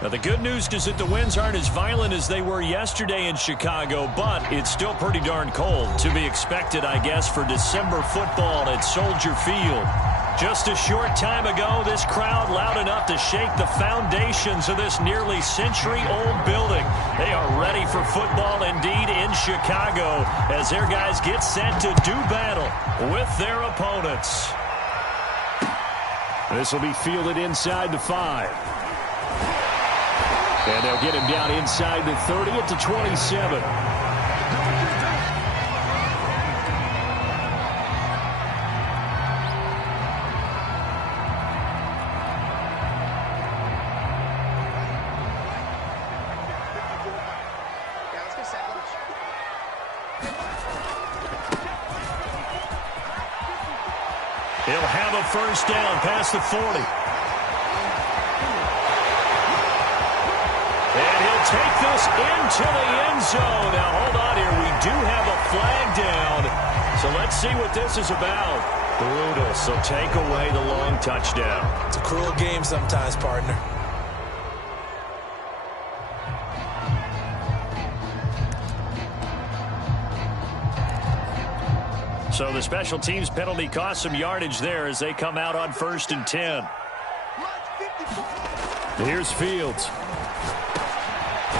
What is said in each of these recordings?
Now, the good news is that the winds aren't as violent as they were yesterday in Chicago, but it's still pretty darn cold. To be expected, I guess, for December football at Soldier Field. Just a short time ago, this crowd loud enough to shake the foundations of this nearly century-old building. They are ready for football indeed in Chicago as their guys get set to do battle with their opponents. This will be fielded inside the 5. And they'll get him down inside the 30 at the 27. He'll have a first down past the 40. And he'll take this into the end zone. Now, hold on here. We do have a flag down. So let's see what this is about. Brutal. So take away the long touchdown. It's a cruel game sometimes, partner. So the special teams penalty cost some yardage there as they come out on 1st and 10. Here's Fields.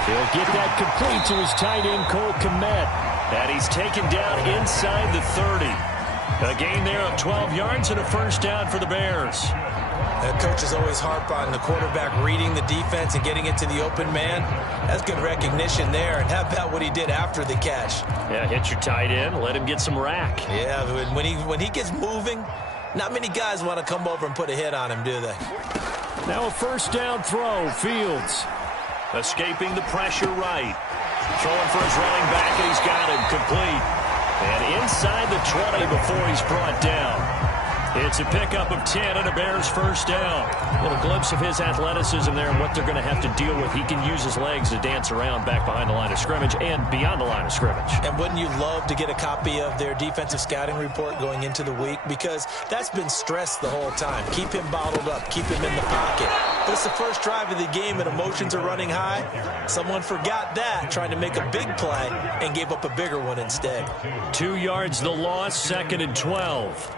He'll get that complete to his tight end, Cole Kmet. And he's taken down inside the 30. A gain there of 12 yards and a first down for the Bears. That coach is always harp on the quarterback reading the defense and getting it to the open man. That's good recognition there. And how about what he did after the catch? Yeah, hit your tight end, let him get some rack. Yeah, when he gets moving, not many guys want to come over and put a hit on him, do they? Now a first down throw, Fields. Escaping the pressure right. Throwing for his running back, and he's got him complete. And inside the 20 before he's brought down. It's a pickup of 10 and a Bears first down. A little glimpse of his athleticism there and what they're going to have to deal with. He can use his legs to dance around back behind the line of scrimmage and beyond the line of scrimmage. And wouldn't you love to get a copy of their defensive scouting report going into the week? Because that's been stressed the whole time. Keep him bottled up. Keep him in the pocket. But it's the first drive of the game and emotions are running high. Someone forgot that, trying to make a big play and gave up a bigger one instead. 2 yards the loss, 2nd and 12.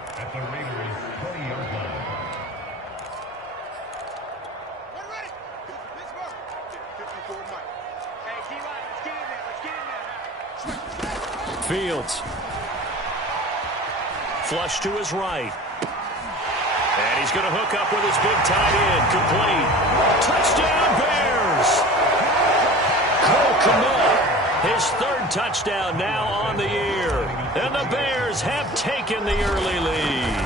Fields. Flush to his right. And he's going to hook up with his big tight end. Complete. Touchdown, Bears! Cole Kmet, his 3rd touchdown now on the year. And the Bears have taken the early lead.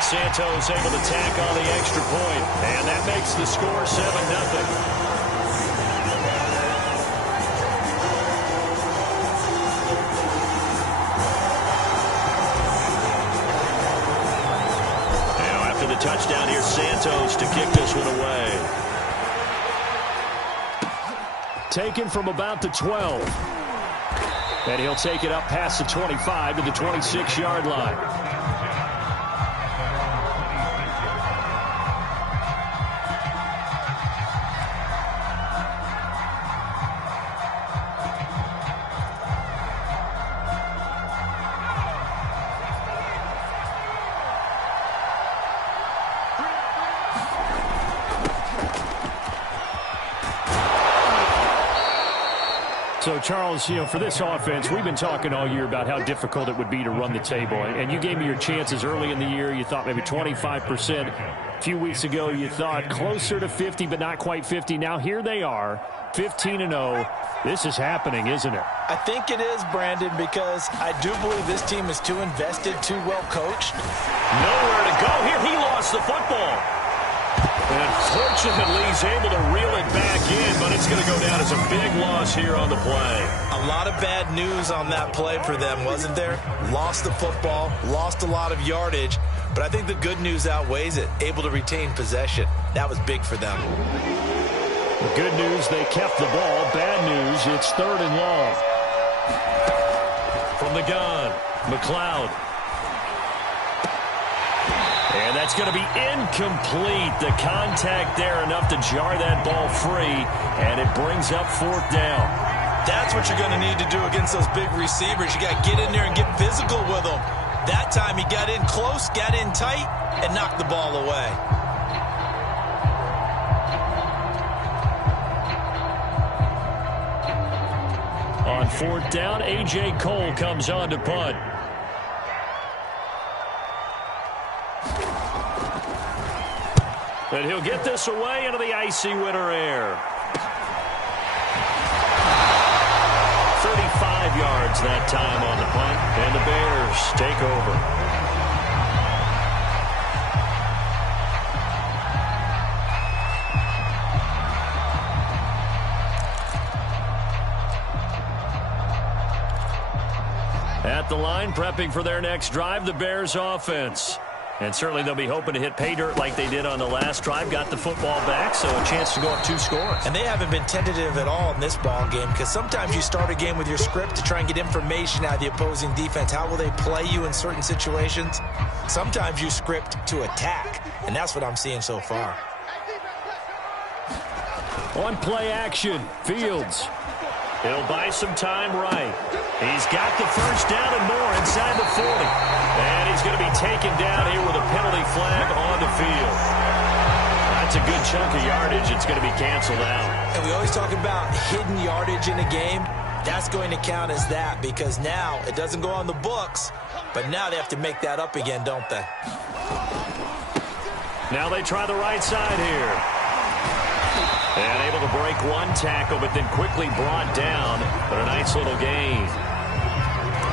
Santos able to tack on the extra point. And that makes the score 7-0. Touchdown here, Santos to kick this one away. Taken from about the 12. And he'll take it up past the 25 to the 26-yard line. So, Charles, for this offense, we've been talking all year about how difficult it would be to run the table. And you gave me your chances early in the year. You thought maybe 25%. A few weeks ago, you thought closer to 50, but not quite 50. Now, here they are, 15-0. This is happening, isn't it? I think it is, Brandon, because I do believe this team is too invested, too well coached. Nowhere to go here. He lost the football. And fortunately, he's able to reel it back in, but it's going to go down as a big loss here on the play. A lot of bad news on that play for them, wasn't there? Lost the football, lost a lot of yardage, but I think the good news outweighs it. Able to retain possession. That was big for them. The good news, they kept the ball. Bad news, it's 3rd and long. From the gun, McLeod. And that's going to be incomplete. The contact there enough to jar that ball free, and it brings up 4th down. That's what you're going to need to do against those big receivers. You got to get in there and get physical with them. That time he got in close, got in tight, and knocked the ball away. On 4th down, A.J. Cole comes on to punt. And he'll get this away into the icy winter air. 35 yards that time on the punt, and the Bears take over. At the line, prepping for their next drive, the Bears offense. And certainly they'll be hoping to hit pay dirt like they did on the last drive. Got the football back, so a chance to go up 2 scores. And they haven't been tentative at all in this ball game, because sometimes you start a game with your script to try and get information out of the opposing defense. How will they play you in certain situations? Sometimes you script to attack, and that's what I'm seeing so far. On play action, Fields. He'll buy some time right. He's got the first down and more inside the 40. And he's going to be taken down here with a penalty flag on the field. That's a good chunk of yardage. It's going to be canceled out. And we always talk about hidden yardage in a game. That's going to count as that, because now it doesn't go on the books, but now they have to make that up again, don't they? Now they try the right side here. And able to break one tackle, but then quickly brought down. But a nice little gain.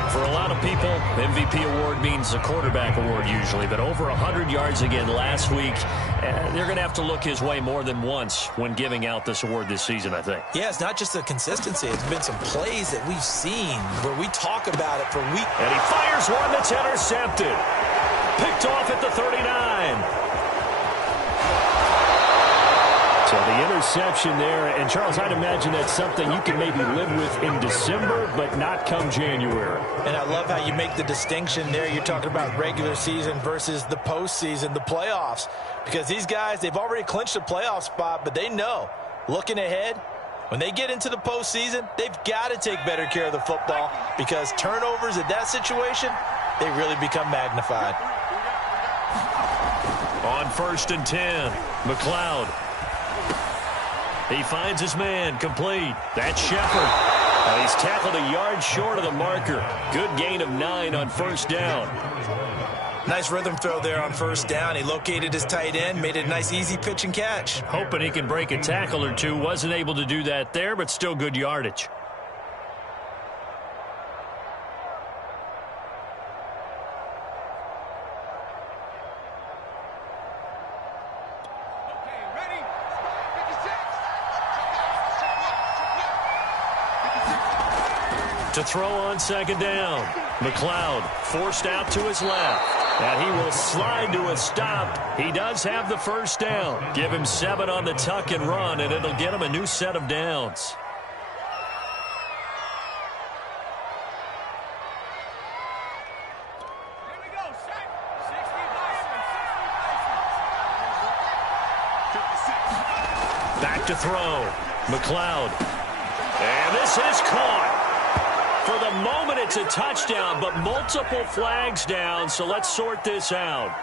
For a lot of people, MVP award means a quarterback award usually. But over 100 yards again last week. They're going to have to look his way more than once when giving out this award this season, I think. Yeah, it's not just the consistency. It's been some plays that we've seen where we talk about it for weeks. And he fires one that's intercepted. Picked off at the 39. So the interception there, and Charles, I'd imagine that's something you can maybe live with in December, but not come January. And I love how you make the distinction there. You're talking about regular season versus the postseason, the playoffs. Because these guys, they've already clinched a playoff spot, but they know, looking ahead, when they get into the postseason, they've got to take better care of the football, because turnovers in that situation, they really become magnified. On 1st and 10, McLeod. He finds his man, complete. That's Shepard. He's tackled a yard short of the marker. Good gain of 9 on 1st down. Nice rhythm throw there on 1st down. He located his tight end, made it a nice easy pitch and catch. Hoping he can break a tackle or two. Wasn't able to do that there, but still good yardage. To throw on 2nd down. McLeod forced out to his left. And he will slide to a stop. He does have the 1st down. Give him 7 on the tuck and run, and it'll get him a new set of downs. Back to throw. McLeod. And this is caught. For the moment, it's a touchdown, but multiple flags down, so let's sort this out.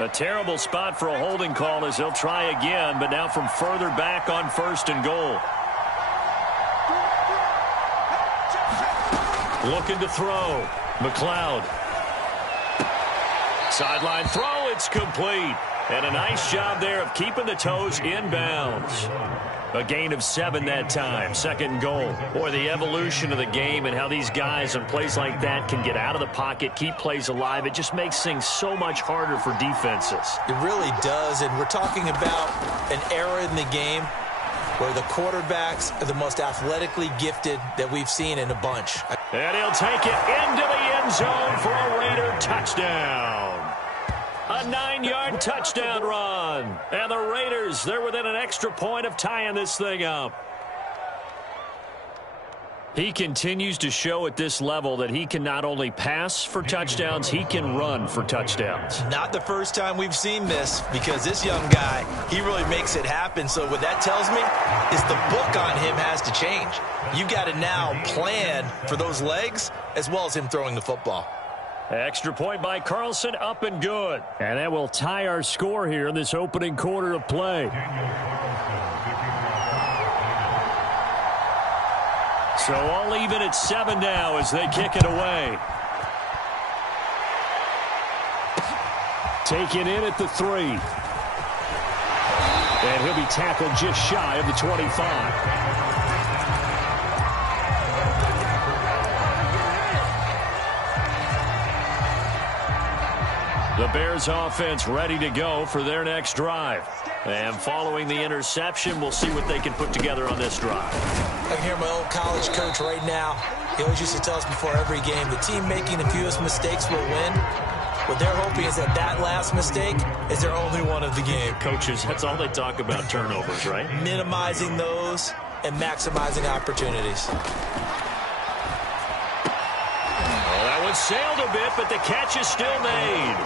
A terrible spot for a holding call as they'll try again, but now from further back on 1st and goal. Looking to throw. McLeod. Sideline throw, it's complete. And a nice job there of keeping the toes inbounds. A gain of 7 that time, 2nd and goal. Boy, the evolution of the game and how these guys in plays like that can get out of the pocket, keep plays alive, it just makes things so much harder for defenses. It really does, and we're talking about an era in the game where the quarterbacks are the most athletically gifted that we've seen in a bunch. And he'll take it into the end zone for a Raider touchdown. A 9-yard touchdown run. And the Raiders, they're within an extra point of tying this thing up. He continues to show at this level that he can not only pass for touchdowns, he can run for touchdowns. Not the first time we've seen this, because this young guy, he really makes it happen. So what that tells me is the book on him has to change. You got to now plan for those legs as well as him throwing the football. Extra point by Carlson, up and good. And that will tie our score here in this opening quarter of play. So all even at 7 now as they kick it away. Taken in at the 3. And he'll be tackled just shy of the 25. The Bears offense ready to go for their next drive. And following the interception, we'll see what they can put together on this drive. I can hear my old college coach right now. He always used to tell us before every game, the team making the fewest mistakes will win. What they're hoping is that that last mistake is their only one of the game. Coaches, that's all they talk about, turnovers, right? Minimizing those and maximizing opportunities. That one sailed a bit, but the catch is still made.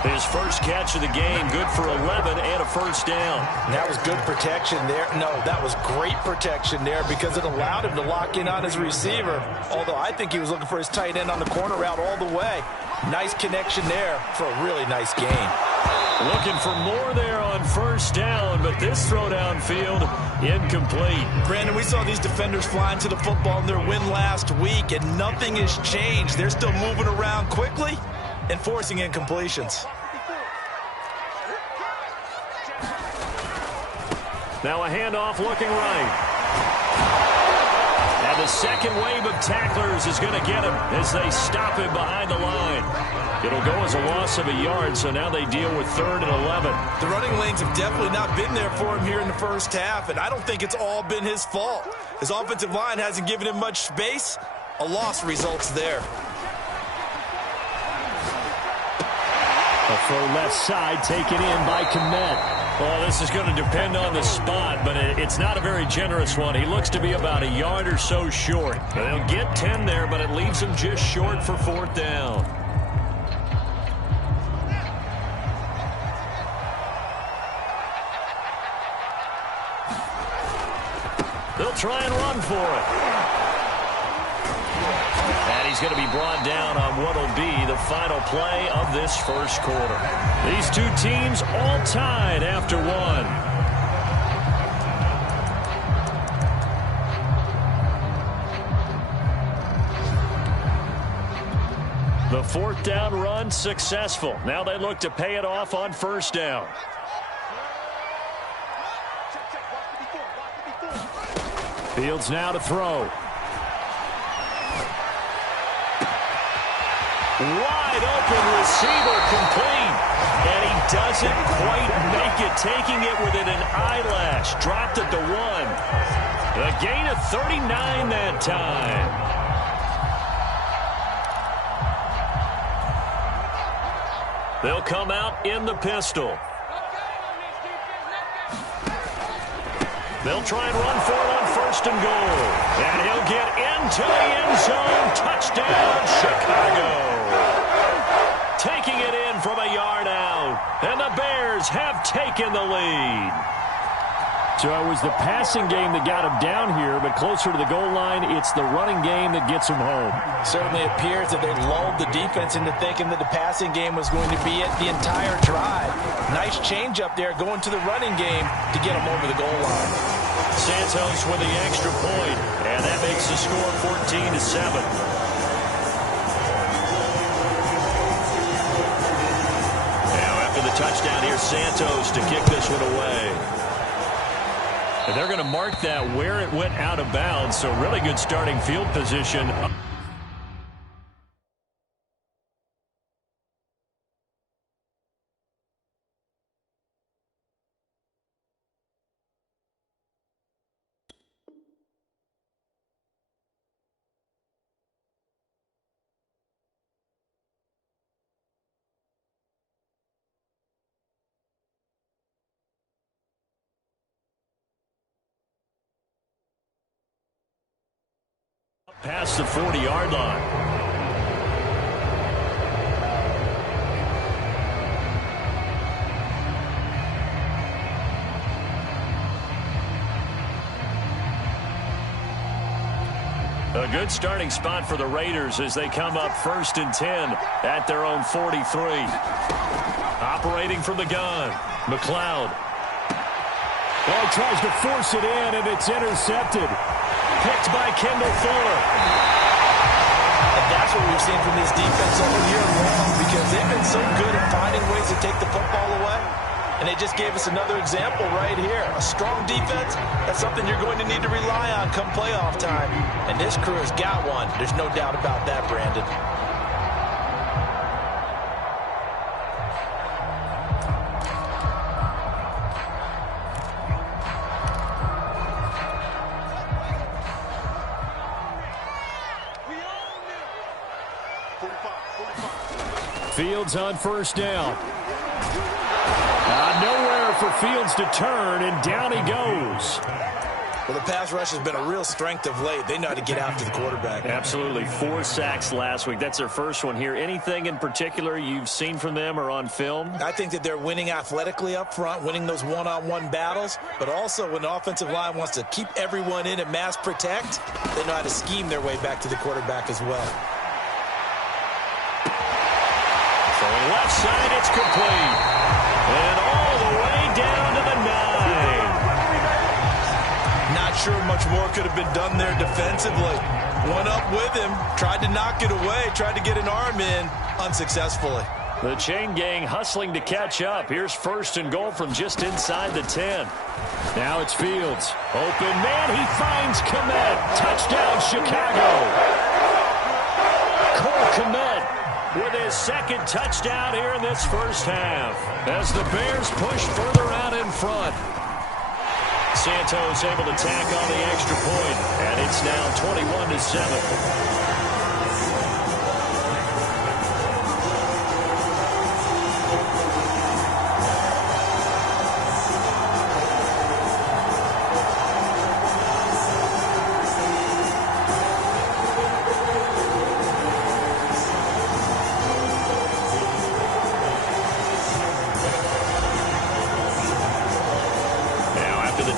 His first catch of the game, good for 11 and a first down. And that was good protection there. No, that was great protection there because it allowed him to lock in on his receiver. Although I think he was looking for his tight end on the corner route all the way. Nice connection there for a really nice gain. Looking for more there on first down, but this throw downfield incomplete. Brandon, we saw these defenders flying to the football in their win last week, and nothing has changed. They're still moving around quickly and forcing incompletions. Now a handoff looking right. And the second wave of tacklers is going to get him as they stop him behind the line. It'll go as a loss of a yard, so now they deal with 3rd and 11. The running lanes have definitely not been there for him here in the first half, and I don't think it's all been his fault. His offensive line hasn't given him much space. A loss results there. A throw left side taken in by Kmet. Well, this is going to depend on the spot, but it's not a very generous one. He looks to be about a yard or so short. They'll get 10 there, but it leaves him just short for 4th down. They'll try and run for it. And he's going to be brought down on what will be the final play of this first quarter. These two teams all tied after one. The 4th down run successful. Now they look to pay it off on first down. Fields now to throw. Wide open receiver complete. And he doesn't quite make it, taking it within an eyelash. Dropped at the 1. A gain of 39 that time. They'll come out in the pistol. They'll try and run for it on 1st and goal. And he'll get into the end zone. Touchdown, Chicago. Taking it in from a yard out. And the Bears have taken the lead. So it was the passing game that got him down here, but closer to the goal line, it's the running game that gets him home. Certainly appears that they lulled the defense into thinking that the passing game was going to be it the entire drive. Nice change up there going to the running game to get him over the goal line. Santos with the extra point, and that makes the score 14-7. Touchdown here, Santos to kick this one away. And they're going to mark that where it went out of bounds, so really good starting field position. Past the 40-yard line. A good starting spot for the Raiders as they come up 1st and 10 at their own 43. Operating from the gun, McLeod. Well, he tries to force it in, and it's intercepted. Picked by Kendall Fuller. And that's what we've seen from this defense all year long, because they've been so good at finding ways to take the football away. And they just gave us another example right here. A strong defense, that's something you're going to need to rely on come playoff time. And this crew has got one. There's no doubt about that, Brandon. Fields on 1st down. Nowhere for Fields to turn, and down he goes. Well, the pass rush has been a real strength of late. They know how to get after the quarterback. Absolutely. 4 sacks last week. That's their first one here. Anything in particular you've seen from them or on film? I think that they're winning athletically up front, winning those one-on-one battles, but also when the offensive line wants to keep everyone in and mass protect, they know how to scheme their way back to the quarterback as well. Throwing left side, it's complete. And all the way down to the 9. Not sure much more could have been done there defensively. One up with him, tried to knock it away, tried to get an arm in, unsuccessfully. The chain gang hustling to catch up. Here's 1st and goal from just inside the 10. Now it's Fields. Open man, he finds Kmet. Touchdown, Chicago. Cole Kmet with his 2nd touchdown here in this first half as the Bears push further out in front. Santos able to tack on the extra point, and it's now 21-7.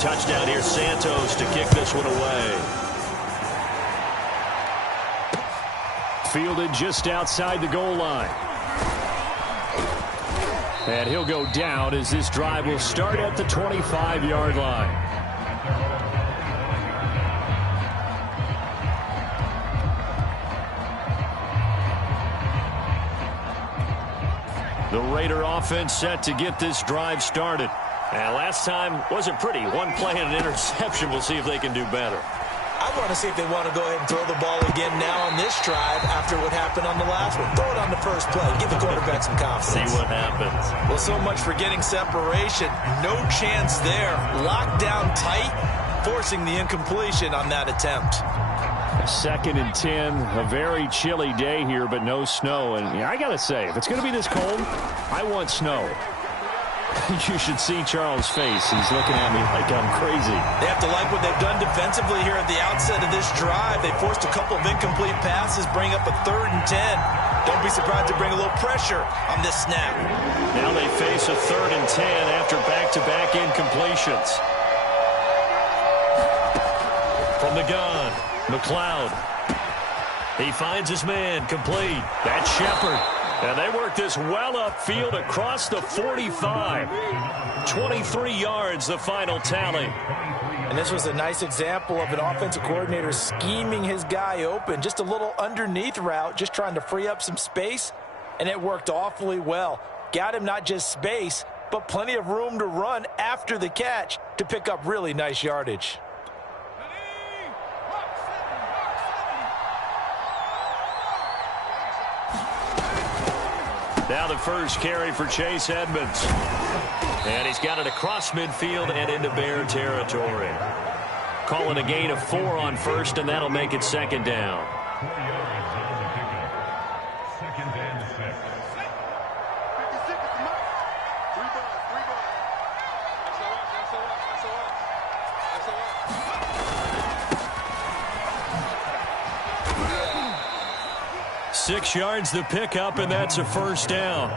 Touchdown here, Santos to kick this one away. Fielded just outside the goal line. And he'll go down as this drive will start at the 25-yard line. The Raider offense set to get this drive started. And last time wasn't pretty. One play and an interception. We'll see if they can do better. I want to see if they want to go ahead and throw the ball again now on this drive after what happened on the last one. Throw it on the first play. Give the quarterback some confidence. See what happens. Well, so much for getting separation. No chance there. Locked down tight, forcing the incompletion on that attempt. 2nd and 10, a very chilly day here, but no snow. And I got to say, if it's going to be this cold, I want snow. You should see Charles' face. He's looking at me like I'm crazy. They have to like what they've done defensively here at the outset of this drive. They forced a couple of incomplete passes, bring up a 3rd and 10. Don't be surprised to bring a little pressure on this snap. Now they face a 3rd and 10 after back-to-back incompletions. From the gun, McLeod. He finds his man, complete. That's Shepard. And they work this well upfield across the 45. 23 yards, the final tally. And this was a nice example of an offensive coordinator scheming his guy open. Just a little underneath route, just trying to free up some space. And it worked awfully well. Got him not just space, but plenty of room to run after the catch to pick up really nice yardage. Now the first carry for Chase Edmonds. And he's got it across midfield and into Bear territory. Calling a gain of 4 on 1st, and that'll make it 2nd down. 6 yards the pickup, and that's a first down.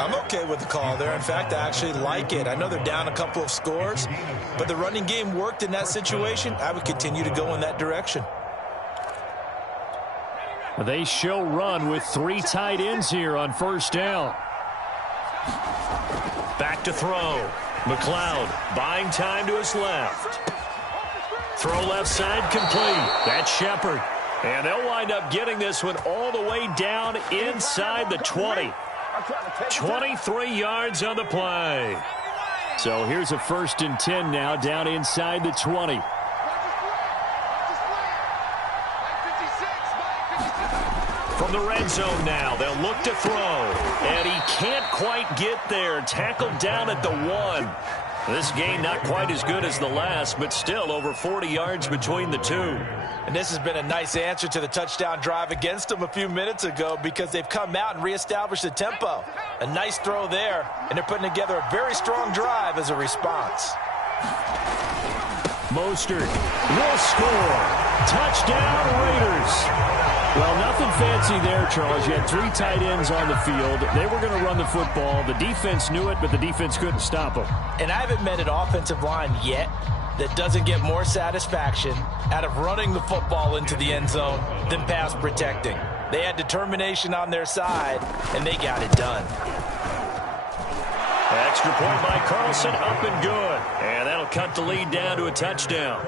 I'm okay with the call there. In fact, I actually like it. I know they're down a couple of scores, but the running game worked in that situation. I would continue to go in that direction. They show run with 3 tight ends here on first down. Back to throw. McLeod buying time to his left. Throw left side complete. That's Shepard. And they'll wind up getting this one all the way down inside the 20. 23 yards on the play. So here's a 1st and 10 now down inside the 20. From the red zone now, they'll look to throw. And he can't quite get there. Tackled down at the 1. This game not quite as good as the last, but still over 40 yards between the two. And this has been a nice answer to the touchdown drive against them a few minutes ago because they've come out and reestablished the tempo. A nice throw there, and they're putting together a very strong drive as a response. Mostert will score. Touchdown, Raiders. Well, nothing fancy there, Charles. You had 3 tight ends on the field. They were going to run the football. The defense knew it, but the defense couldn't stop them. And I haven't met an offensive line yet that doesn't get more satisfaction out of running the football into the end zone than pass protecting. They had determination on their side, and they got it done. Extra point by Carlson, up and good. And that'll cut the lead down to a touchdown.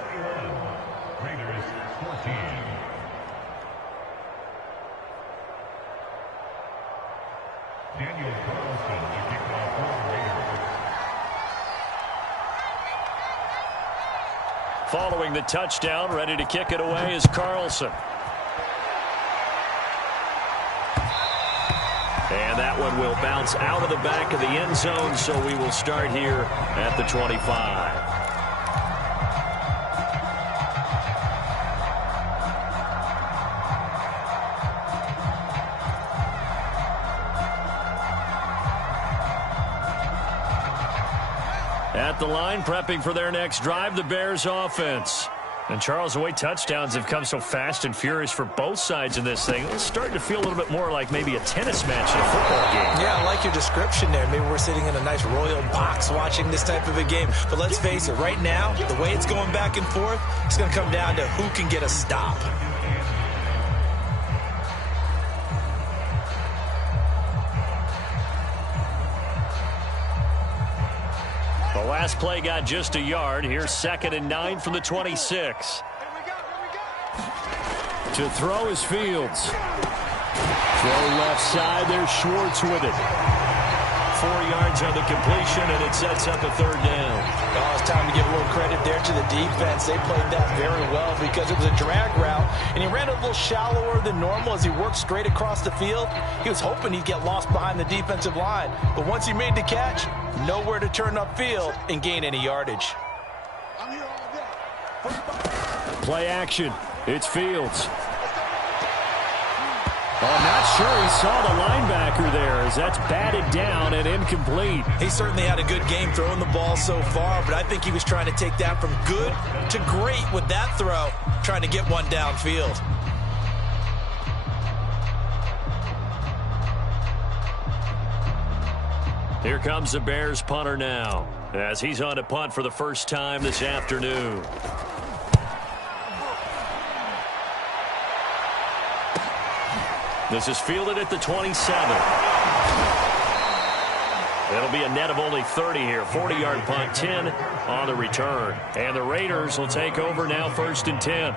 Following the touchdown, ready to kick it away is Carlson. And that one will bounce out of the back of the end zone, so we will start here at the 25. At the line, prepping for their next drive, the Bears offense. And Charles, the way touchdowns have come so fast and furious for both sides in this thing, it's starting to feel a little bit more like maybe a tennis match in a football game. Yeah, I like your description there. Maybe we're sitting in a nice royal box watching this type of a game. But let's face it, right now, the way it's going back and forth, it's going to come down to who can get a stop. The last play got just a yard. Here's 2nd and 9 from the 26. To throw is Fields. Throw left side. There's Schwartz with it. 4 yards on the completion, and it sets up a 3rd down. Oh, it's time to give a little credit there to the defense. They played that very well because it was a drag route, and he ran a little shallower than normal as he worked straight across the field. He was hoping he'd get lost behind the defensive line, but once he made the catch, nowhere to turn upfield and gain any yardage. Play action. It's Fields. Oh, I'm not sure he saw the linebacker there as that's batted down and incomplete. He certainly had a good game throwing the ball so far, but I think he was trying to take that from good to great with that throw, trying to get one downfield. Here comes the Bears punter now, as he's on to punt for the first time this afternoon. This is fielded at the 27. It'll be a net of only 30 here. 40-yard punt, 10 on the return. And the Raiders will take over now, 1st and 10.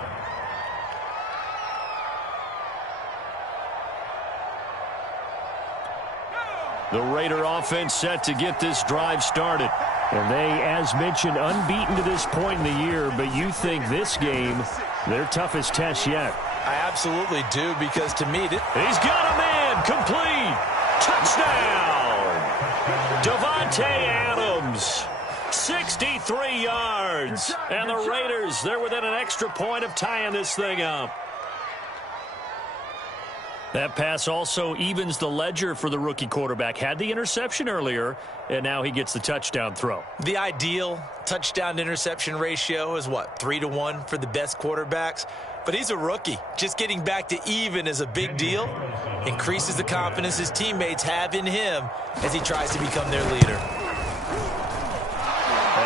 The Raider offense set to get this drive started. And they, as mentioned, unbeaten to this point in the year, but you think this game, their toughest test yet. I absolutely do, because to me, he's got a man, complete, touchdown, Davante Adams, 63 yards, and the Raiders, they're within an extra point of tying this thing up. That pass also evens the ledger for the rookie quarterback. Had the interception earlier, and now he gets the touchdown throw. The ideal touchdown-interception ratio is what, 3-to-1 for the best quarterbacks? but he's a rookie. Just getting back to even is a big deal. Increases the confidence his teammates have in him as he tries to become their leader.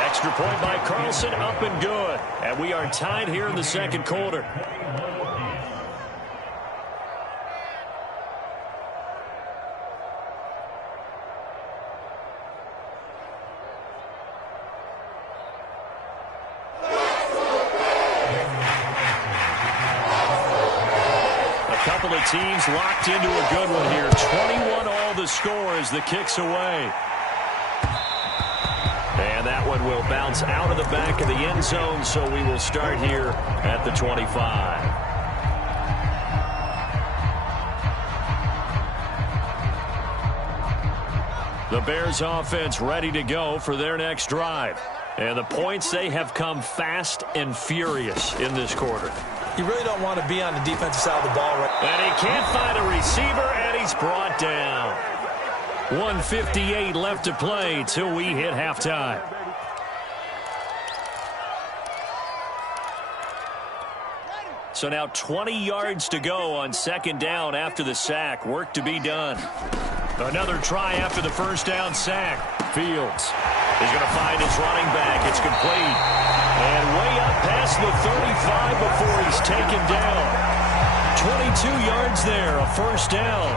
Extra point by Carlson, up and good. And we are tied here in the second quarter. Teams locked into a good one here. 21 all the score as the kick's away. And that one will bounce out of the back of the end zone, so we will start here at the 25. The Bears offense ready to go for their next drive. And the points, they have come fast and furious in this quarter. You really don't want to be on the defensive side of the ball right. And he can't find a receiver, and he's brought down. 1:58 left to play till we hit halftime. So now 20 yards to go on second down after the sack. Work to be done. Another try after the first down sack. Fields is going to find his running back. It's complete. And way up past the 35 before he's taken down. 22 yards there, a first down.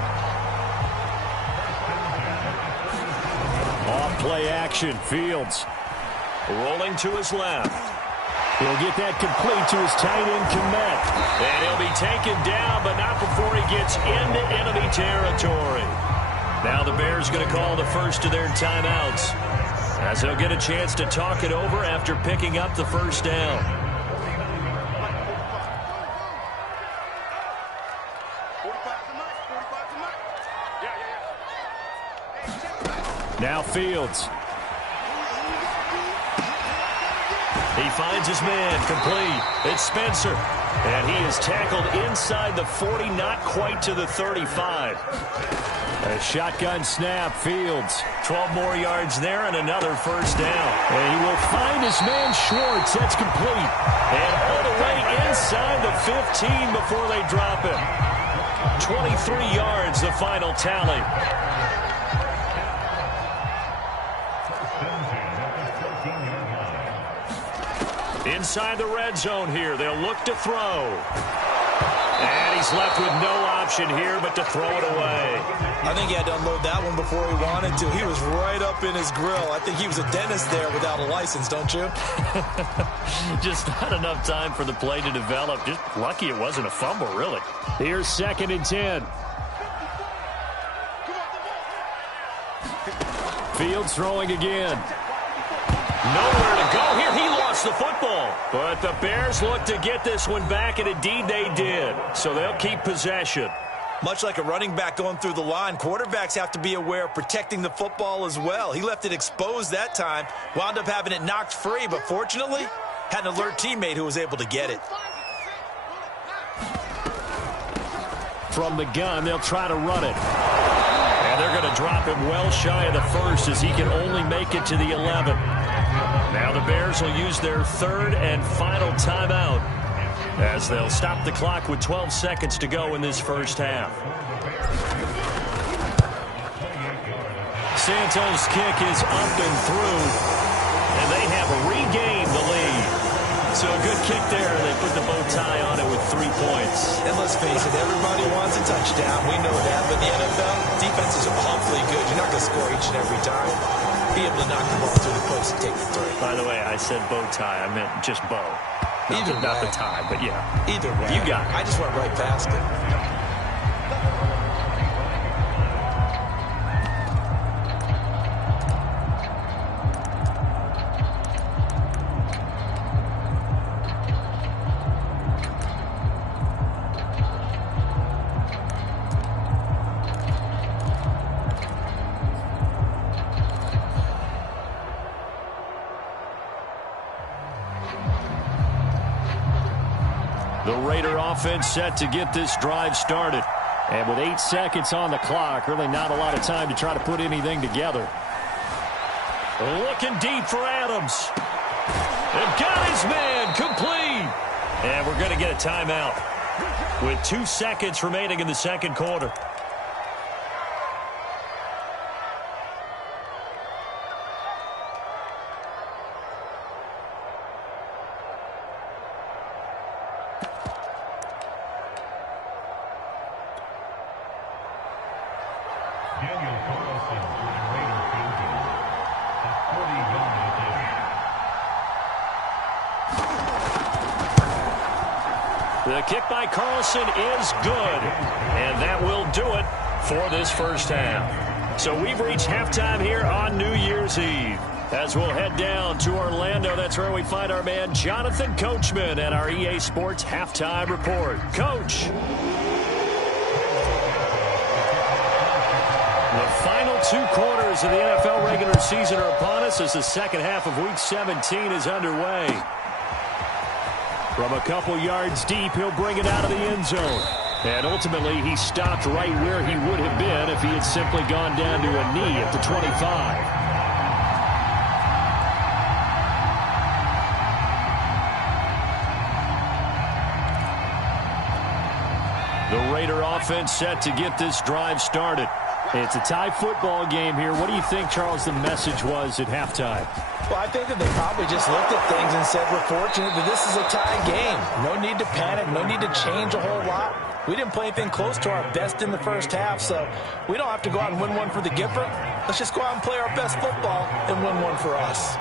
Off play action, Fields rolling to his left. He'll get that complete to his tight end, Kmet. And he'll be taken down, but not before he gets into enemy territory. Now the Bears going to call the first of their timeouts, as they'll get a chance to talk it over after picking up the first down. Now Fields. He finds his man, complete. It's Spencer. And he is tackled inside the 40, not quite to the 35. A shotgun snap, Fields. 12 more yards there and another first down. And he will find his man Schwartz. That's complete. And all the way inside the 15 before they drop him. 23 yards, the final tally. Inside the red zone here. They'll look to throw. And he's left with no option here but to throw it away. I think he had to unload that one before he wanted to. He was right up in his grill. I think he was a dentist there without a license, don't you? Just not enough time for the play to develop. Just lucky it wasn't a fumble, really. Here's 2nd and 10. Fields throwing again. Nowhere to go here. He lost the football. But the Bears look to get this one back, and indeed they did. So they'll keep possession. Much like a running back going through the line, quarterbacks have to be aware of protecting the football as well. He left it exposed that time, wound up having it knocked free, but fortunately, had an alert teammate who was able to get it. From the gun, they'll try to run it. And they're going to drop him well shy of the first as he can only make it to the 11. Now the Bears will use their 3rd and final timeout, as they'll stop the clock with 12 seconds to go in this first half. Santos' kick is up and through, and they have regained the lead. So a good kick there. They put the bow tie on it with 3 points. And let's face it, everybody wants a touchdown. We know that. But in the NFL, defenses are awfully good. You're not going to score each and every time. Be able to knock the ball through the post and take the 3. By the way, I said bow tie. I meant just bow. Not the tie, but yeah. Either way. You got it. I just went right past it. The Raider offense set to get this drive started. And with 8 seconds on the clock, really not a lot of time to try to put anything together. Looking deep for Adams. And got his man complete. And we're going to get a timeout with 2 seconds remaining in the second quarter. The kick by Carlson is good, and that will do it for this first half. So we've reached halftime here on New Year's Eve. As we'll head down to Orlando, that's where we find our man Jonathan Coachman at our EA Sports Halftime Report. Coach. The final 2 quarters of the NFL regular season are upon us as the second half of Week 17 is underway. From a couple yards deep, he'll bring it out of the end zone. And ultimately, he stopped right where he would have been if he had simply gone down to a knee at the 25. The Raider offense set to get this drive started. It's a tie football game here. What do you think, Charles, the message was at halftime? Well, I think that they probably just looked at things and said, we're fortunate that this is a tie game. No need to panic. No need to change a whole lot. We didn't play anything close to our best in the first half, so we don't have to go out and win one for the Gipper. Let's just go out and play our best football and win one for us.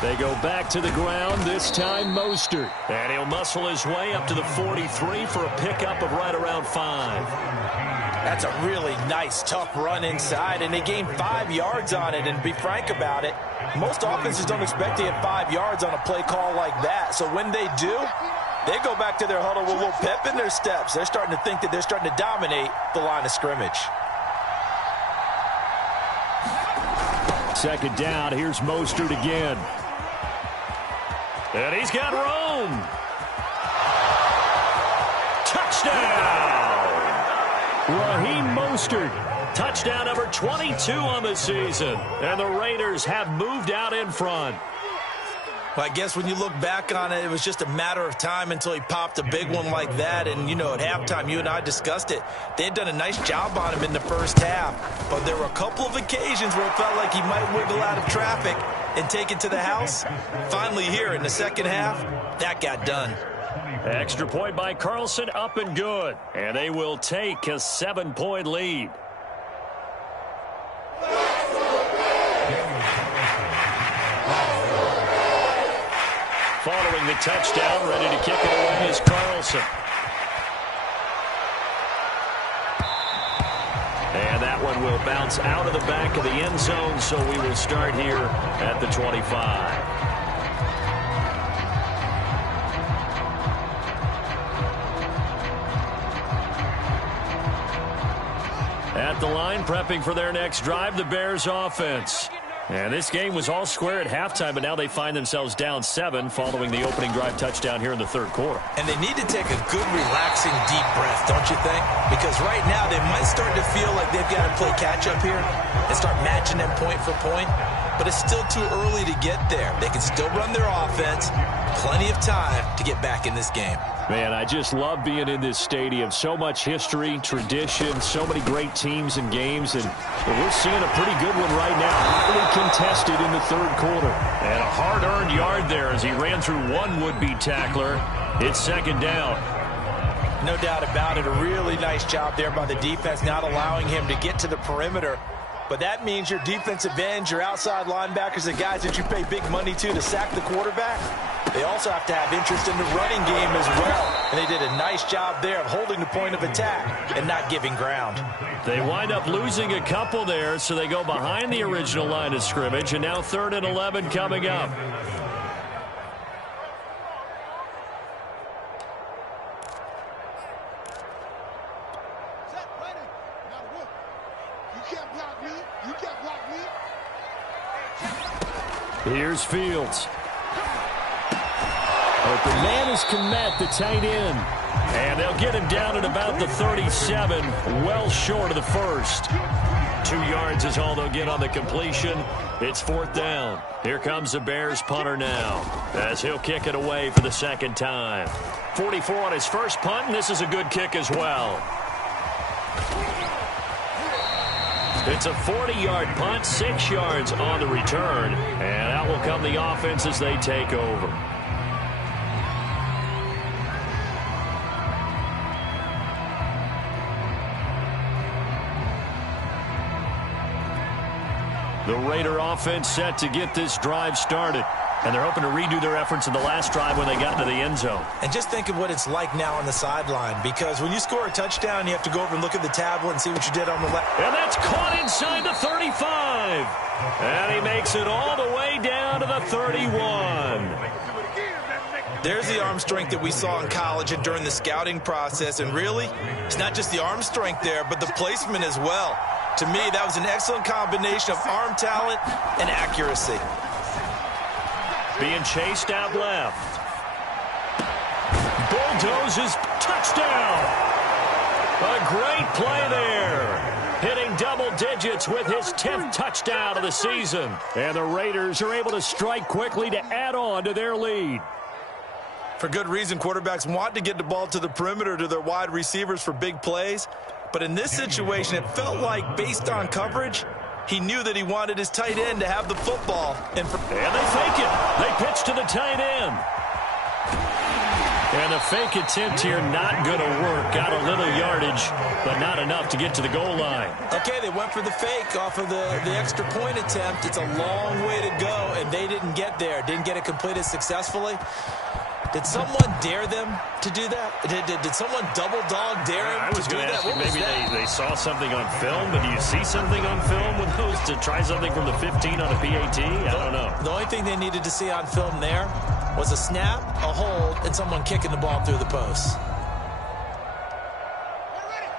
They go back to the ground, this time Mostert. And he'll muscle his way up to the 43 for a pickup of right around 5. That's a really nice, tough run inside, and they gained 5 yards on it. And to be frank about it, most offenses don't expect to get 5 yards on a play call like that. So when they do, they go back to their huddle with a little pep in their steps. They're starting to think that they're starting to dominate the line of scrimmage. Second down, here's Mostert again. And he's got Rome. Touchdown! Raheem Mostert. Touchdown number 22 on the season. And the Raiders have moved out in front. Well, I guess when you look back on it, it was just a matter of time until he popped a big one like that. And, you know, at halftime, you and I discussed it. They had done a nice job on him in the first half. But there were a couple of occasions where it felt like he might wiggle out of traffic and take it to the house. Finally here in the second half, that got done. Extra point by Carlson, up and good. And they will take a 7-point lead. Following the touchdown, ready to kick it away is Carlson. And that one will bounce out of the back of the end zone, so we will start here at the 25. At the line, prepping for their next drive, the Bears offense. And this game was all square at halftime, but now they find themselves down 7 following the opening drive touchdown here in the third quarter. And they need to take a good, relaxing, deep breath, don't you think? Because right now they might start to feel like they've got to play catch-up here and start matching them point for point. But it's still too early to get there. They can still run their offense. Plenty of time to get back in this game. Man, I just love being in this stadium. So much history, tradition, so many great teams and games. And we're seeing a pretty good one right now. Highly contested in the third quarter. And a hard-earned yard there as he ran through one would-be tackler. It's second down. No doubt about it. A really nice job there by the defense, not allowing him to get to the perimeter. But that means your defensive ends, your outside linebackers, the guys that you pay big money to sack the quarterback, they also have to have interest in the running game as well. And they did a nice job there of holding the point of attack and not giving ground. They wind up losing a couple there, so they go behind the original line of scrimmage, and now 3rd and 11 coming up. Here's Fields. Open man is Kmet, the tight end. And they'll get him down at about the 37, well short of the first. 2 yards is all they'll get on the completion. It's 4th down. Here comes the Bears punter now, as he'll kick it away for the 2nd time. 44 on his first punt, and this is a good kick as well. It's a 40-yard punt, 6 yards on the return, and out will come the offense as they take over. The Raider offense set to get this drive started. And they're hoping to redo their efforts in the last drive when they got into the end zone. And just think of what it's like now on the sideline, because when you score a touchdown, you have to go over and look at the tablet and see what you did on the left. And that's caught inside the 35. And he makes it all the way down to the 31. There's the arm strength that we saw in college and during the scouting process. And really, it's not just the arm strength there, but the placement as well. To me, that was an excellent combination of arm talent and accuracy. Being chased out left. Bulldozes, touchdown. A great play there. Hitting double digits with his 10th touchdown of the season. And the Raiders are able to strike quickly to add on to their lead. For good reason, quarterbacks want to get the ball to the perimeter to their wide receivers for big plays. But in this situation, it felt like, based on coverage, he knew that he wanted his tight end to have the football. And they fake it. They pitch to the tight end. And the fake attempt here not going to work. Got a little yardage, but not enough to get to the goal line. Okay, they went for the fake off of the extra point attempt. It's a long way to go, and they didn't get there. Didn't get it completed successfully. Did someone dare them to do that? Did someone double dog dare him to do that? I was going to ask you, maybe they saw something on film, but do you see something on film with those to try something from the 15 on a PAT? I don't know. The only thing they needed to see on film there was a snap, a hold, and someone kicking the ball through the post.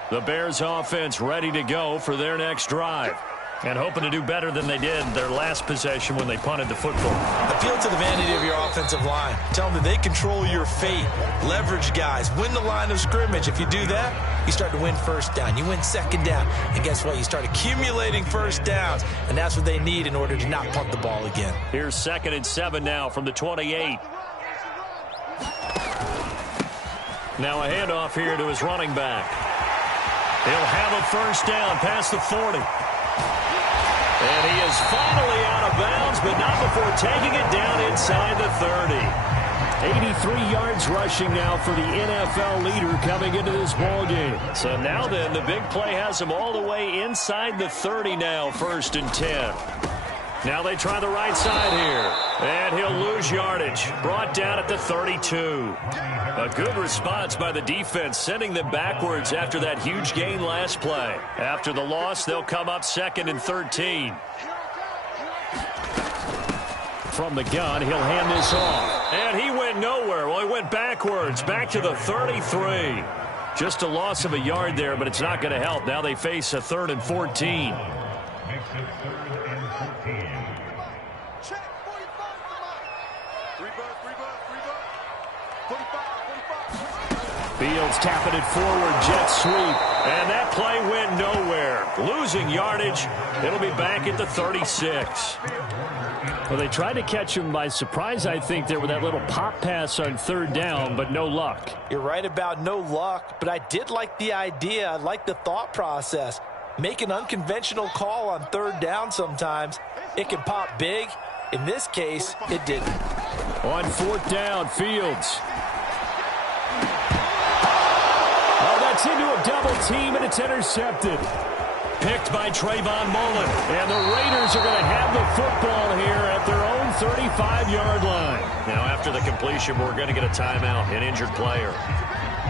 The Bears offense ready to go for their next drive. And hoping to do better than they did their last possession when they punted the football. Appeal to the vanity of your offensive line. Tell them that they control your fate. Leverage guys. Win the line of scrimmage. If you do that, you start to win first down. You win second down. And guess what? You start accumulating first downs. And that's what they need in order to not punt the ball again. Here's 2nd and 7 now from the 28. Now a handoff here to his running back. He'll have a first down past the 40. And he is finally out of bounds, but not before taking it down inside the 30. 83 yards rushing now for the NFL leader coming into this ball game. So now then, the big play has him all the way inside the 30 now, 1st and 10. Now they try the right side here. And he'll lose yardage. Brought down at the 32. A good response by the defense, sending them backwards after that huge gain last play. After the loss, they'll come up 2nd and 13. From the gun, he'll hand this off. And he went nowhere. Well, he went backwards, back to the 33. Just a loss of a yard there, but it's not going to help. Now they face a 3rd and 14. Fields tapping it forward, jet sweep. And that play went nowhere. Losing yardage. It'll be back at the 36. Well, they tried to catch him by surprise, I think, there with that little pop pass on 3rd down, but no luck. You're right about no luck, but I did like the idea. I like the thought process. Make an unconventional call on 3rd down sometimes. It can pop big. In this case, it didn't. On 4th down, Fields. It's into a double team, and it's intercepted. Picked by Trayvon Mullen. And the Raiders are going to have the football here at their own 35-yard line. Now, after the completion, we're going to get a timeout, an injured player.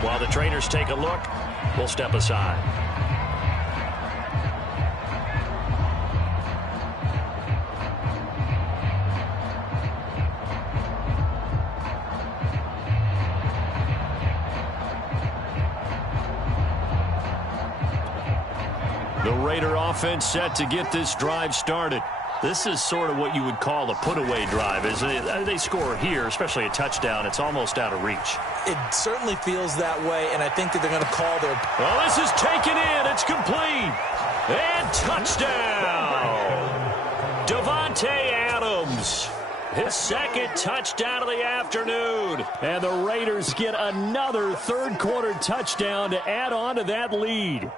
While the trainers take a look, we'll step aside. The Raider offense set to get this drive started. This is sort of what you would call a put-away drive, isn't it? They score here, especially a touchdown. It's almost out of reach. It certainly feels that way, and I think that they're going to call their... Well, this is taken in. It's complete. And touchdown! Davante Adams. His second touchdown of the afternoon. And the Raiders get another third-quarter touchdown to add on to that lead.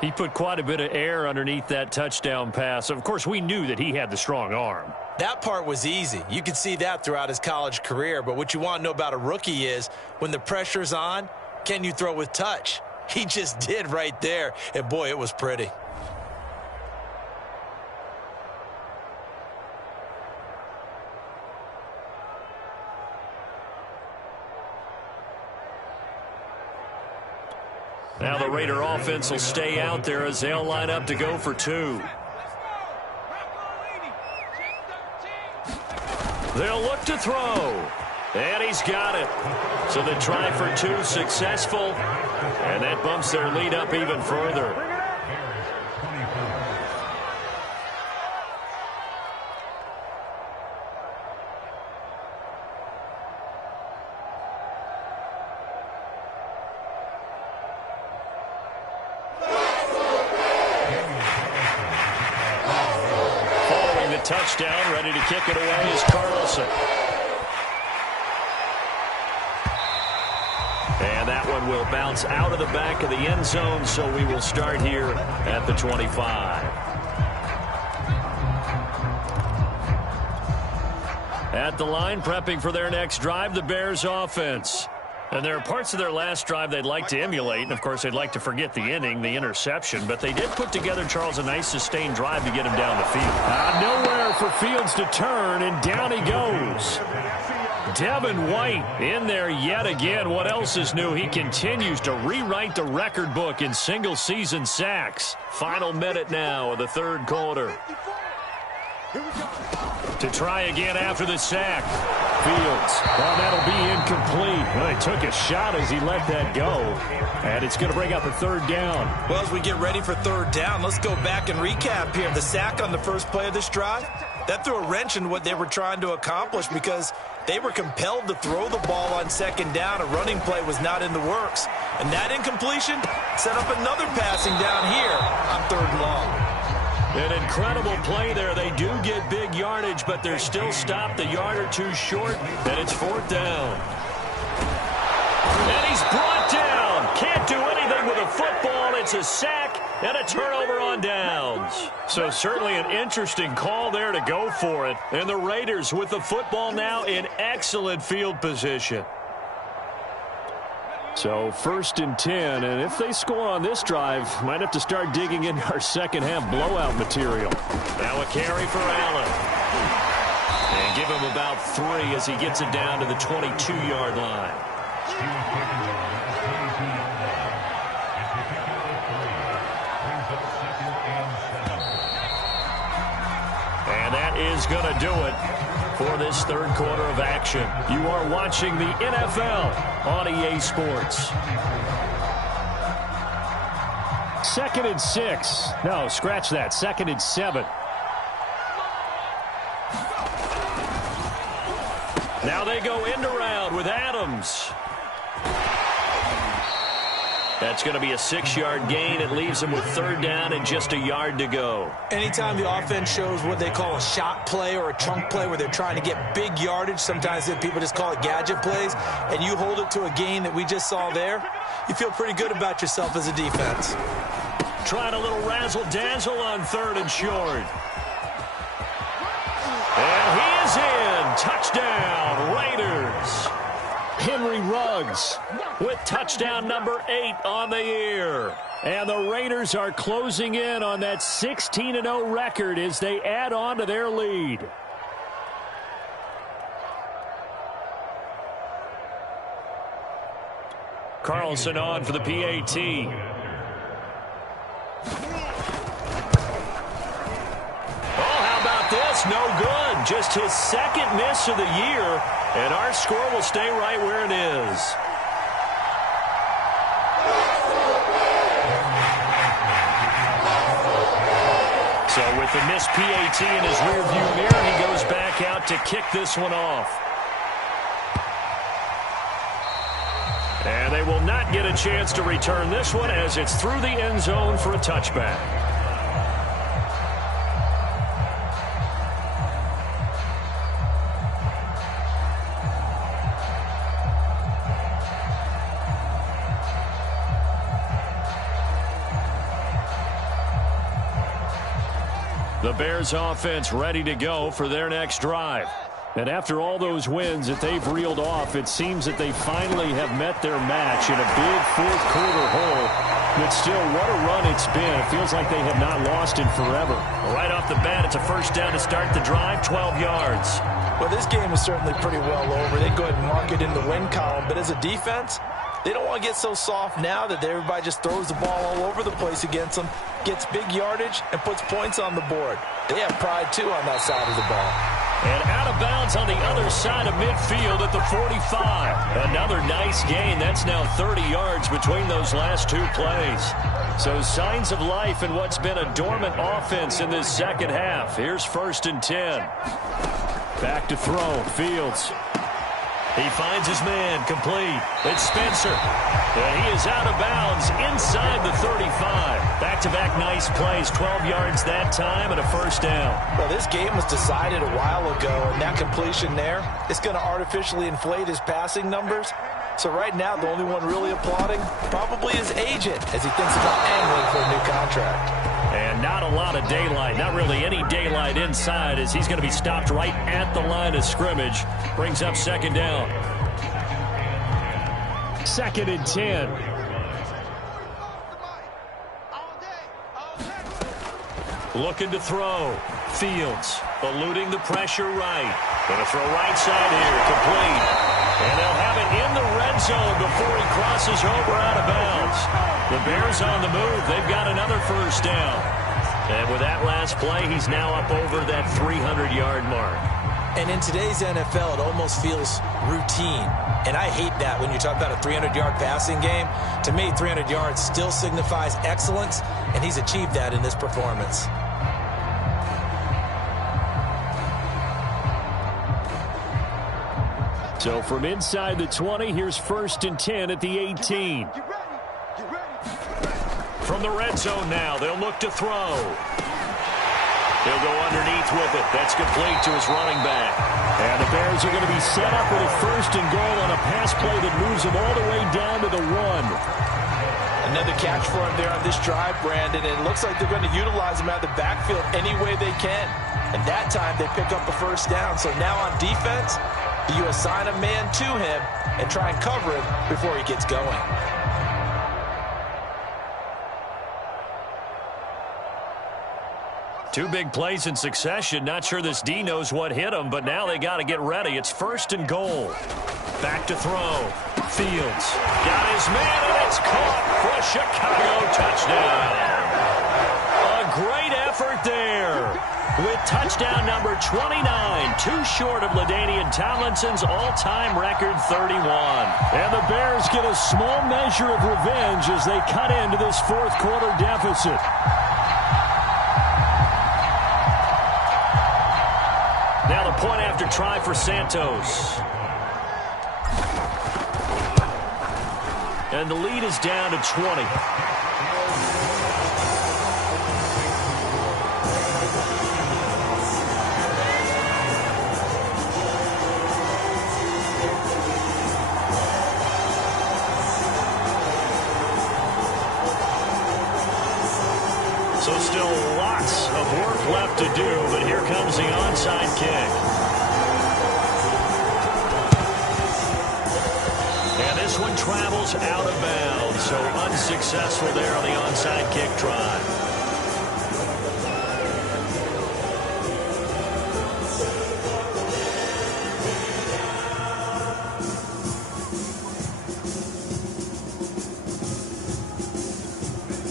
He put quite a bit of air underneath that touchdown pass. Of course, we knew that he had the strong arm. That part was easy. You could see that throughout his college career. But what you want to know about a rookie is when the pressure's on, can you throw with touch? He just did right there. And, boy, it was pretty. Now the Raider offense will stay out there as they'll line up to go for two. They'll look to throw. And he's got it. So the try for two successful. And that bumps their lead up even further. Following the touchdown, ready to kick it away is Carlson. And that one will bounce out of the back of the end zone, so we will start here at the 25. At the line, prepping for their next drive, the Bears offense. And there are parts of their last drive they'd like to emulate, and of course they'd like to forget the inning, the interception, but they did put together, Charles, a nice sustained drive to get him down the field. Nowhere for Fields to turn, and down he goes. Devin White in there yet again. What else is new? He continues to rewrite the record book in single-season sacks. Final minute now of the third quarter. To try again after the sack. Fields. Well, that'll be incomplete. Well, he took a shot as he let that go. And it's going to bring up a third down. Well, as we get ready for third down, let's go back and recap here. The sack on the first play of this drive, that threw a wrench in what they were trying to accomplish because they were compelled to throw the ball on second down. A running play was not in the works. And that incompletion set up another passing down here on third and long. An incredible play there. They do get big yardage, but they're still stopped a yard or two short, and it's fourth down. And he's brought down. Can't do anything with a football. It's a sack and a turnover on downs. So certainly an interesting call there to go for it. And the Raiders with the football now in excellent field position. So 1st and 10, and if they score on this drive, might have to start digging into our second half blowout material. Now a carry for Allen. And give him about 3 as he gets it down to the 22-yard line. And that is going to do it for this third quarter of action. You are watching the NFL on EA Sports. 2nd and 6. No, scratch that. 2nd and 7. Now they go end around with Adams. That's going to be a 6-yard gain. It leaves them with third down and just a yard to go. Anytime the offense shows what they call a shot play or a chunk play where they're trying to get big yardage, sometimes people just call it gadget plays, and you hold it to a gain that we just saw there, you feel pretty good about yourself as a defense. Trying a little razzle-dazzle on 3rd and short. And he is in. Touchdown, Raiders. Henry Ruggs with touchdown number 8 on the year. And the Raiders are closing in on that 16-0 record as they add on to their lead. Carlson on for the PAT. Oh, how about this? No good. Just his second miss of the year. And our score will stay right where it is. So with the missed PAT in his rearview mirror, he goes back out to kick this one off. And they They will not get a chance to return this one as it's through the end zone for a touchback. The Bears offense ready to go for their next drive. And after all those wins that they've reeled off, it seems that they finally have met their match in a big fourth-quarter hole. But still, what a run it's been. It feels like they have not lost in forever. Right off the bat, it's a first down to start the drive, 12 yards. Well, this game is certainly pretty well over. They go ahead and mark it in the win column. But as a defense, they don't want to get so soft now that everybody just throws the ball all over the place against them, gets big yardage, and puts points on the board. They have pride, too, on that side of the ball. And out of bounds on the other side of midfield at the 45. Another nice gain. That's now 30 yards between those last two plays. So signs of life in what's been a dormant offense in this second half. Here's 1st and 10. Back to throw. Fields. He finds his man, complete. It's Spencer. And he is out of bounds inside the 35. Back-to-back nice plays, 12 yards that time and a first down. Well, this game was decided a while ago, and that completion there is going to artificially inflate his passing numbers. So right now, the only one really applauding probably his agent as he thinks about angling for a new contract. And not a lot of daylight, not really any daylight inside as he's going to be stopped right at the line of scrimmage. Brings up second down. 2nd and 10. Looking to throw. Fields eluding the pressure right. Going to throw right side here, complete. And they'll have it in the red zone before he crosses over out of bounds. The Bears on the move. They've got another first down. And with that last play, he's now up over that 300-yard mark. And in today's NFL, it almost feels routine. And I hate that when you talk about a 300-yard passing game. To me, 300 yards still signifies excellence, and he's achieved that in this performance. So from inside the 20, here's 1st and 10 at the 18. From the red zone now, they'll look to throw. He'll go underneath with it. That's complete to his running back. And the Bears are going to be set up with a 1st and goal on a pass play that moves them all the way down to the 1. Another catch for him there on this drive, Brandon, and it looks like they're going to utilize him out of the backfield any way they can. And that time they pick up a first down. So now on defense, you assign a man to him and try and cover him before he gets going. Two big plays in succession. Not sure this D knows what hit him, but now they got to get ready. It's 1st and goal. Back to throw. Fields got his man, and it's caught for a Chicago touchdown. A great effort there with touchdown number 29, too short of LaDainian Tomlinson's all-time record 31. And the Bears get a small measure of revenge as they cut into this fourth-quarter deficit. Now the point after try for Santos. And the lead is down to 20. So still lots of work left to do, but here comes the onside kick. And this one travels out of bounds, so unsuccessful there on the onside kick try.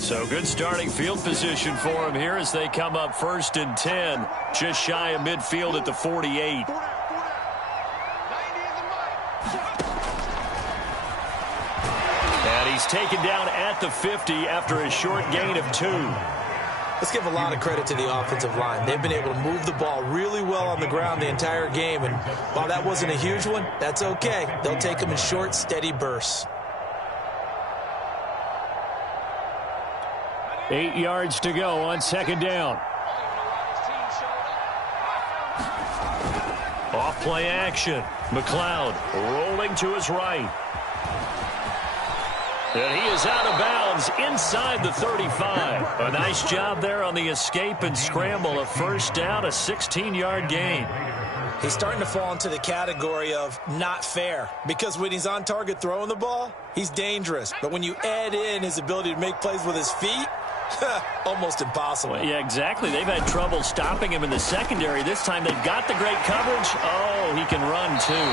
So good starting field position for him here as they come up 1st and 10, just shy of midfield at the 48. And he's taken down at the 50 after a short gain of 2. Let's give a lot of credit to the offensive line. They've been able to move the ball really well on the ground the entire game, and while that wasn't a huge one, that's okay. They'll take them in short, steady bursts. 8 yards to go on second down. Off play action. McLeod rolling to his right. And he is out of bounds inside the 35. A nice job there on the escape and scramble. A first down, a 16-yard gain. He's starting to fall into the category of not fair, because when he's on target throwing the ball, he's dangerous. But when you add in his ability to make plays with his feet, almost impossible. Well, yeah, exactly. They've had trouble stopping him in the secondary. This time they've got the great coverage. Oh, he can run too.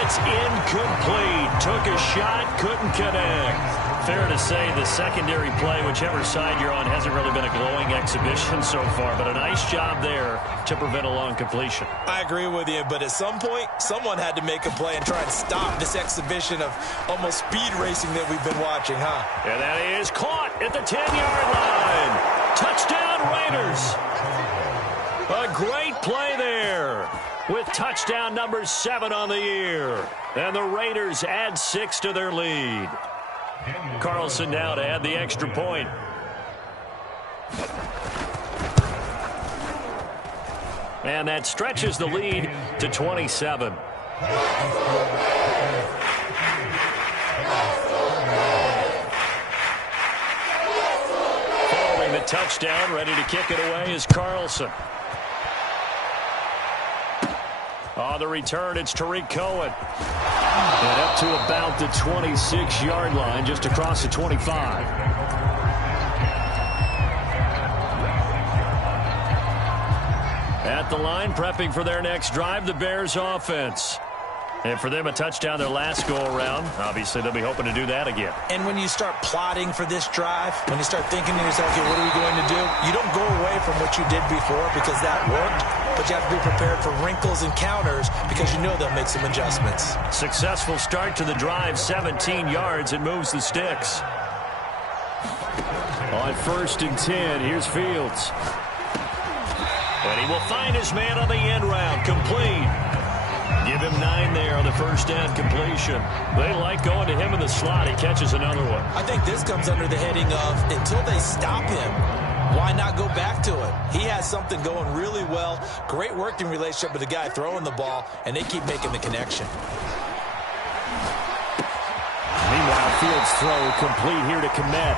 It's incomplete. Took a shot, couldn't connect. Fair to say the secondary play, whichever side you're on, hasn't really been a glowing exhibition so far, but a nice job there to prevent a long completion. I agree with you, but at some point, someone had to make a play and try and stop this exhibition of almost speed racing that we've been watching, huh? And that is caught at the 10-yard line. Touchdown, Raiders. A great play there with touchdown number 7 on the year. And the Raiders add 6 to their lead. Carlson now to add the extra point. And that stretches the lead to 27. Following the touchdown, ready to kick it away is Carlson. On the return, it's Tariq Cohen. And up to about the 26-yard line, just across the 25. At the line, prepping for their next drive, the Bears offense. And for them, a touchdown their last go-around. Obviously, they'll be hoping to do that again. And when you start plotting for this drive, when you start thinking to yourself, okay, what are we going to do? You don't go away from what you did before because that worked, but you have to be prepared for wrinkles and counters because you know they'll make some adjustments. Successful start to the drive, 17 yards, and moves the sticks. On 1st and 10, here's Fields. And he will find his man on the end route, complete. Give him 9 there on the first down completion. They like going to him in the slot. He catches another one. I think this comes under the heading of until they stop him, why not go back to it? He has something going really well. Great working relationship with the guy throwing the ball, and they keep making the connection. Meanwhile, Fields' throw complete here to Kmet.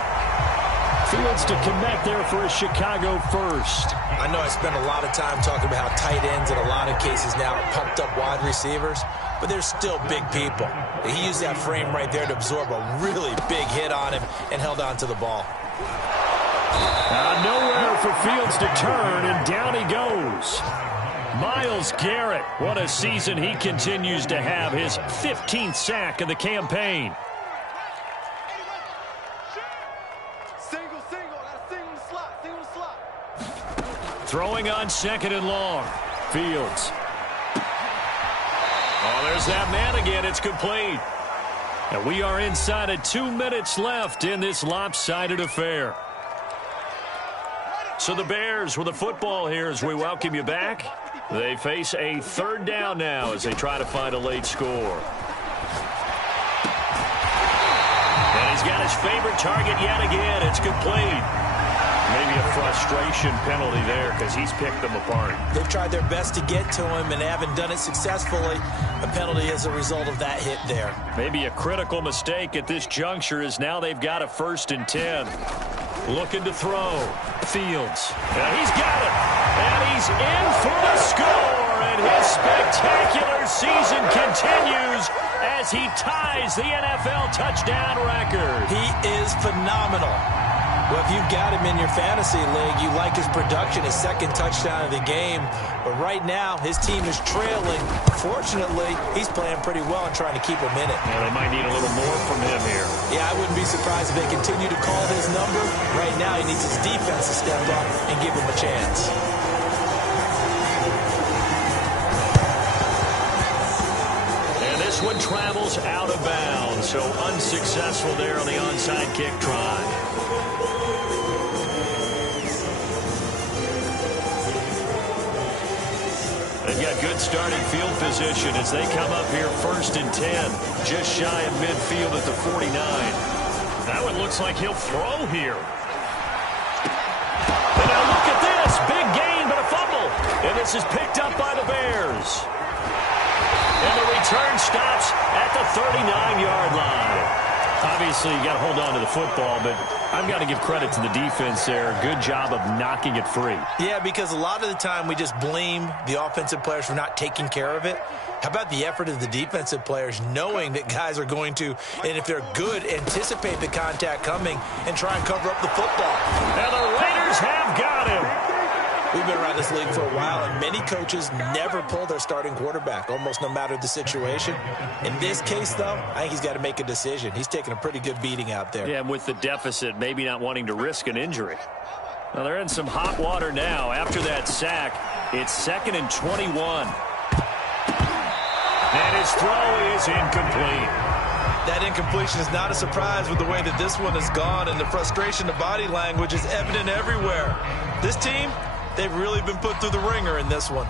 Fields to Kmet there for a Chicago first. I know I spent a lot of time talking about how tight ends in a lot of cases now are pumped up wide receivers, but they're still big people. He used that frame right there to absorb a really big hit on him and held on to the ball. Nowhere for Fields to turn, and down he goes. Myles Garrett, what a season he continues to have, his 15th sack of the campaign. Throwing on 2nd and long. Fields. Oh, there's that man again. It's complete. And we are inside of 2 minutes left in this lopsided affair. So the Bears with the football here as we welcome you back. They face a 3rd down now as they try to find a late score. And he's got his favorite target yet again. It's complete. Maybe a frustration penalty there because he's picked them apart. They've tried their best to get to him and haven't done it successfully. A penalty as a result of that hit there. Maybe a critical mistake at this juncture is now they've got a 1st and 10. Looking to throw. Fields. And he's got it. And he's in for the score. And his spectacular season continues as he ties the NFL touchdown record. He is phenomenal. Well, if you've got him in your fantasy league, you like his production, his 2nd touchdown of the game. But right now, his team is trailing. Fortunately, he's playing pretty well and trying to keep him in it. Yeah, they might need a little more from him here. Yeah, I wouldn't be surprised if they continue to call his number. Right now, he needs his defense to step up and give him a chance. And this one travels out of bounds, so unsuccessful there on the onside kick try. They've got good starting field position as they come up here 1st and 10, just shy of midfield at the 49. That one looks like he'll throw here. this is picked up by the Bears. And the return stops at the 39-yard line. Obviously, you got to hold on to the football, but I've got to give credit to the defense there. Good job of knocking it free. Yeah, because a lot of the time we just blame the offensive players for not taking care of it. How about the effort of the defensive players knowing that guys are going to, and if they're good, anticipate the contact coming and try and cover up the football. And the Raiders have got him. We've been around this league for a while, and many coaches never pull their starting quarterback, almost no matter the situation. In this case, though, I think he's got to make a decision. He's taking a pretty good beating out there. Yeah, and with the deficit, maybe not wanting to risk an injury. Well, they're in some hot water now. After that sack, it's 2nd and 21. And his throw is incomplete. That incompletion is not a surprise with the way that this one has gone, and the frustration, the body language is evident everywhere. This team, they've really been put through the ringer in this one.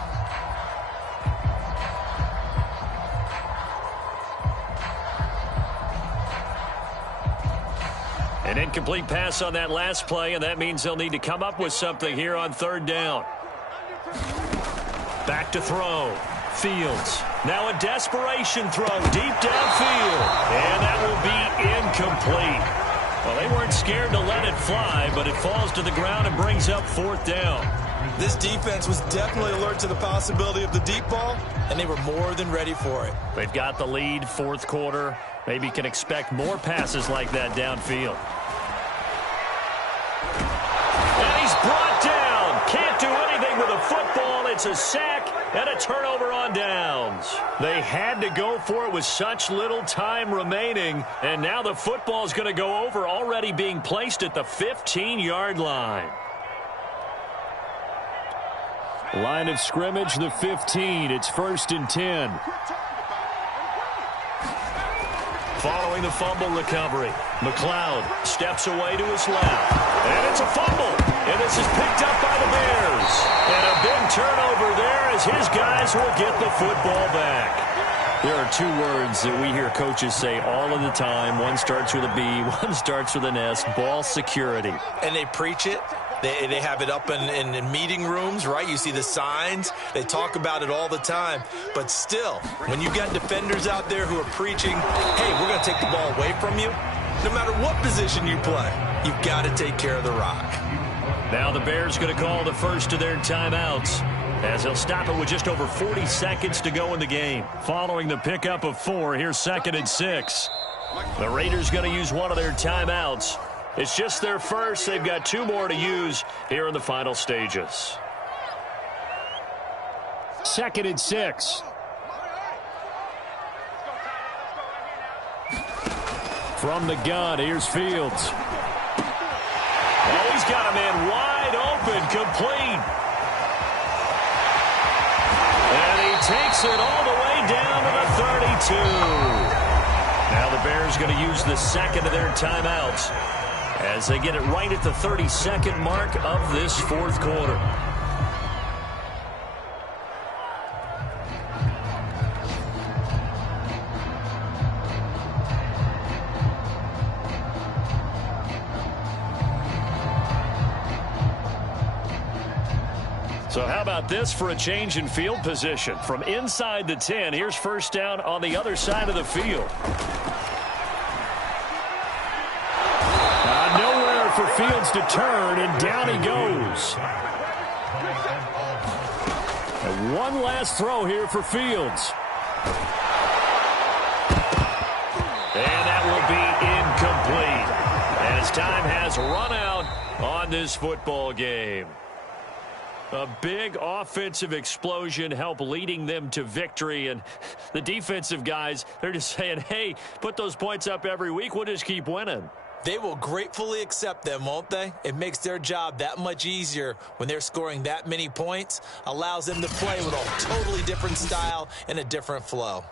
An incomplete pass on that last play, and that means they'll need to come up with something here on 3rd down. Back to throw. Fields. Now a desperation throw deep downfield. And that will be incomplete. Well, they weren't scared to let it fly, but it falls to the ground and brings up 4th down. This defense was definitely alert to the possibility of the deep ball, and they were more than ready for it. They've got the lead, 4th quarter. Maybe can expect more passes like that downfield. And he's brought down. Can't do anything with a football. It's a sack and a turnover on downs. They had to go for it with such little time remaining, and now the football is going to go over, already being placed at the 15-yard line. Line of scrimmage, the 15. It's 1st and 10. Following the fumble recovery, McLeod steps away to his left. And it's a fumble. And this is picked up by the Bears. And a big turnover there as his guys will get the football back. There are 2 words that we hear coaches say all of the time. One starts with a B, one starts with an S. Ball security. And they preach it. They have it up in meeting rooms, right? You see the signs. They talk about it all the time. But still, when you got defenders out there who are preaching, hey, we're going to take the ball away from you, no matter what position you play, you've got to take care of the rock. Now the Bears going to call the first of their timeouts, as they'll stop it with just over 40 seconds to go in the game. Following the pickup of 4, here's 2nd and 6. The Raiders going to use one of their timeouts. It's just their first. They've got 2 more to use here in the final stages. 2nd and 6. From the gun, here's Fields. Oh, he's got a man wide open, complete. And he takes it all the way down to the 32. Now the Bears going to use the 2nd of their timeouts as they get it right at the 32nd mark of this 4th quarter. So how about this for a change in field position? From inside the 10, here's 1st down on the other side of the field. Nowhere for Fields to turn, and down he goes. And one last throw here for Fields. And that will be incomplete, as time has run out on this football game. A big offensive explosion helped leading them to victory, and the defensive guys, they're just saying, hey, put those points up every week, we'll just keep winning. They will gratefully accept them, won't they? It makes their job that much easier when they're scoring that many points, allows them to play with a totally different style and a different flow.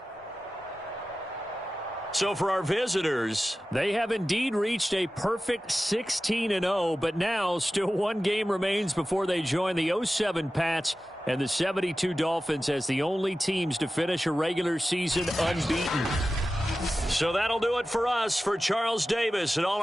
So for our visitors, they have indeed reached a perfect 16-0, but now still 1 game remains before they join the 07 Pats and the 72 Dolphins as the only teams to finish a regular season unbeaten. So that'll do it for us. For Charles Davis and all